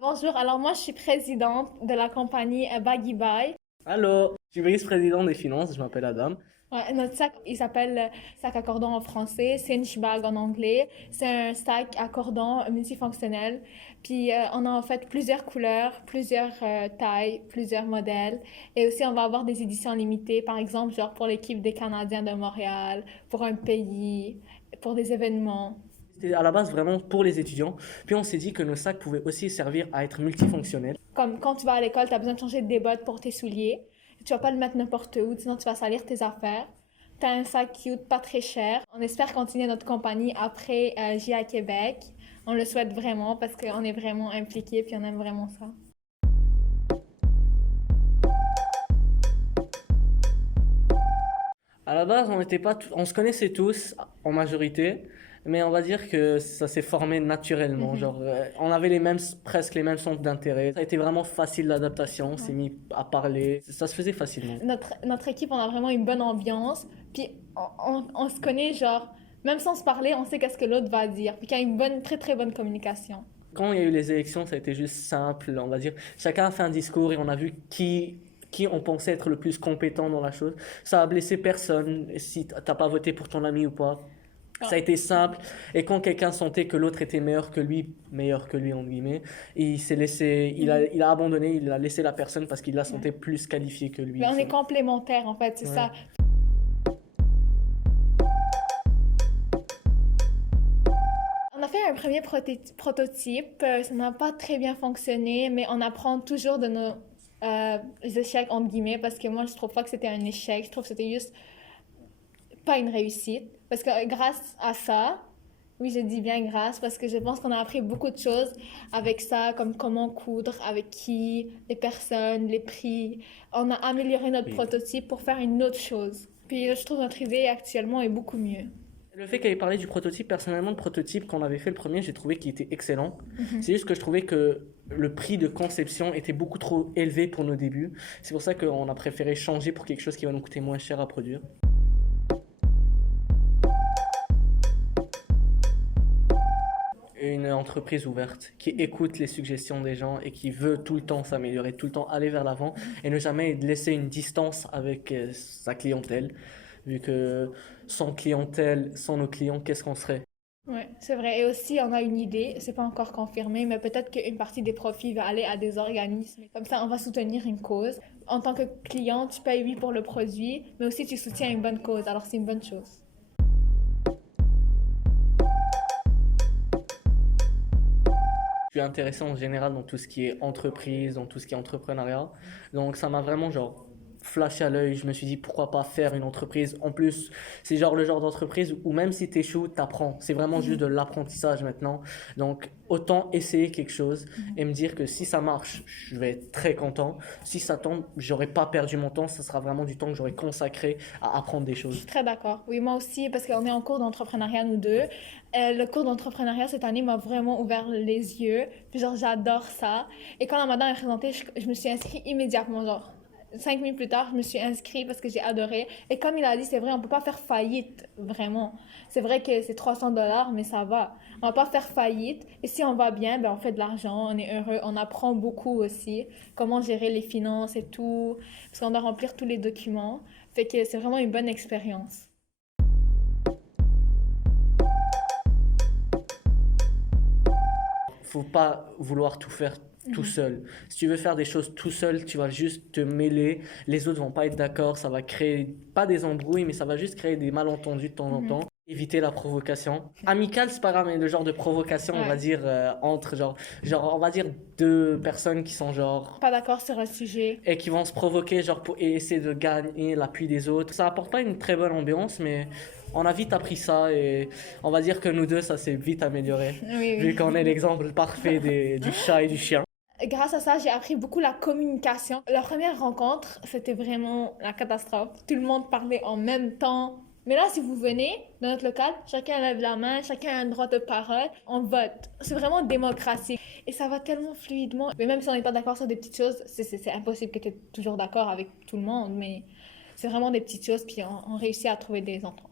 Bonjour, alors moi je suis présidente de la compagnie Baggy Buy. Allô, je suis vice-président des finances, je m'appelle Adam. Ouais, notre sac, il s'appelle sac à cordon en français, cinch bag en anglais. C'est un sac à cordon multifonctionnel. Puis on a en fait plusieurs couleurs, plusieurs tailles, plusieurs modèles. Et aussi on va avoir des éditions limitées, par exemple genre pour l'équipe des Canadiens de Montréal, pour un pays, pour des événements. C'était à la base vraiment pour les étudiants. Puis on s'est dit que nos sacs pouvaient aussi servir à être multifonctionnels. Comme quand tu vas à l'école, tu as besoin de changer des bottes pour tes souliers. Tu vas pas le mettre n'importe où, sinon tu vas salir tes affaires. Tu as un sac cute, pas très cher. On espère continuer notre compagnie après JA Québec. On le souhaite vraiment parce qu'on est vraiment impliqués puis on aime vraiment ça. À la base, on se connaissait tous en majorité, mais on va dire que ça s'est formé naturellement. Mhm. Genre, on avait presque les mêmes centres d'intérêt. Ça a été vraiment facile l'adaptation, on s'est Ouais. mis à parler, ça se faisait facilement. Notre équipe, on a vraiment une bonne ambiance. Puis on se connaît, genre, même sans se parler, on sait qu'est-ce que l'autre va dire. Puis qu'il y a une bonne, très très bonne communication. Quand il y a eu les élections, ça a été juste simple, on va dire. Chacun a fait un discours et on a vu qui on pensait être le plus compétent dans la chose. Ça a blessé personne, si t'as pas voté pour ton ami ou pas. Ça a Ah. été simple. Et quand quelqu'un sentait que l'autre était meilleur que lui, entre guillemets, il s'est laissé, Mhm. il a abandonné, il a laissé la personne parce qu'il la Ouais. sentait plus qualifiée que lui. Mais on est complémentaires en fait, c'est Ouais. ça. On a fait un premier prototype, ça n'a pas très bien fonctionné, mais on apprend toujours de nos échecs, entre guillemets, parce que moi, je trouve pas que c'était un échec, je trouve que c'était juste pas une réussite. Parce que grâce à ça, oui, je dis bien grâce, parce que je pense qu'on a appris beaucoup de choses avec ça, comme comment coudre, avec qui, les personnes, les prix. On a amélioré notre Oui. prototype pour faire une autre chose. Puis je trouve notre idée actuellement est beaucoup mieux. Le fait qu'elle ait parlé du prototype, personnellement, le prototype qu'on avait fait le premier, j'ai trouvé qu'il était excellent. Mhm. C'est juste que je trouvais que le prix de conception était beaucoup trop élevé pour nos débuts. C'est pour ça qu'on a préféré changer pour quelque chose qui va nous coûter moins cher à produire. Une entreprise ouverte qui écoute les suggestions des gens et qui veut tout le temps s'améliorer, tout le temps aller vers l'avant et ne jamais laisser une distance avec sa clientèle. Vu que sans clientèle, sans nos clients, qu'est-ce qu'on serait? Ouais, c'est vrai. Et aussi, on a une idée, c'est pas encore confirmé, mais peut-être qu'une partie des profits va aller à des organismes. Comme ça, on va soutenir une cause. En tant que client, tu payes, oui, pour le produit, mais aussi tu soutiens une bonne cause. Alors, c'est une bonne chose. Je suis intéressé en général dans tout ce qui est entreprise, dans tout ce qui est entrepreneuriat. Donc ça m'a vraiment genre flashé à l'œil. Je me suis dit pourquoi pas faire une entreprise. En plus, c'est genre le genre d'entreprise où même si t'échoues, t'apprends. C'est vraiment juste de l'apprentissage maintenant. Donc autant essayer quelque chose et me dire que si ça marche, je vais être très content. Si ça tombe, j'aurais pas perdu mon temps. Ça sera vraiment du temps que j'aurais consacré à apprendre des Je choses. suis très d'accord. Oui, moi aussi, parce qu'on est en cours d'entrepreneuriat, nous deux. Le cours d'entrepreneuriat cette année m'a vraiment ouvert les yeux. Puis genre, j'adore ça. Et quand la madame a présenté, je me suis inscrite immédiatement. Genre, 5 minutes plus tard, je me suis inscrite parce que j'ai adoré. Et comme il a dit, c'est vrai, on peut pas faire faillite, vraiment. C'est vrai que c'est 300 $, mais ça va. On va pas faire faillite. Et si on va bien, ben on fait de l'argent, on est heureux, on apprend beaucoup aussi. Comment gérer les finances et tout. Parce qu'on doit remplir tous les documents. Fait que c'est vraiment une bonne expérience. Faut pas vouloir tout faire tout Mhm. seul. Si tu veux faire des choses tout seul, tu vas juste te mêler, les autres vont pas être d'accord, ça va créer pas des embrouilles, mais ça va juste créer des malentendus de temps en Mhm. temps. Éviter la provocation. Amical, c'est pas grave, mais le genre de provocation, on va Ouais. dire, entre on va dire deux personnes qui sont genre Pas d'accord sur un sujet. et qui vont se provoquer genre pour et essayer de gagner l'appui des autres. Ça apporte pas une très bonne ambiance, mais on a vite appris ça et on va dire que nous deux, ça s'est vite amélioré, vu Oui, qu'on est oui. l'exemple parfait du chat et du chien. Grâce à ça, j'ai appris beaucoup la communication. La première rencontre, c'était vraiment la catastrophe. Tout le monde parlait en même temps, Mais là, si vous venez dans notre local, chacun lève la main, chacun a un droit de parole, on vote. C'est vraiment démocratique. Et ça va tellement fluidement. Mais même si on n'est pas d'accord sur des petites choses, c'est impossible que tu es toujours d'accord avec tout le monde. Mais c'est vraiment des petites choses, puis on réussit à trouver des ententes.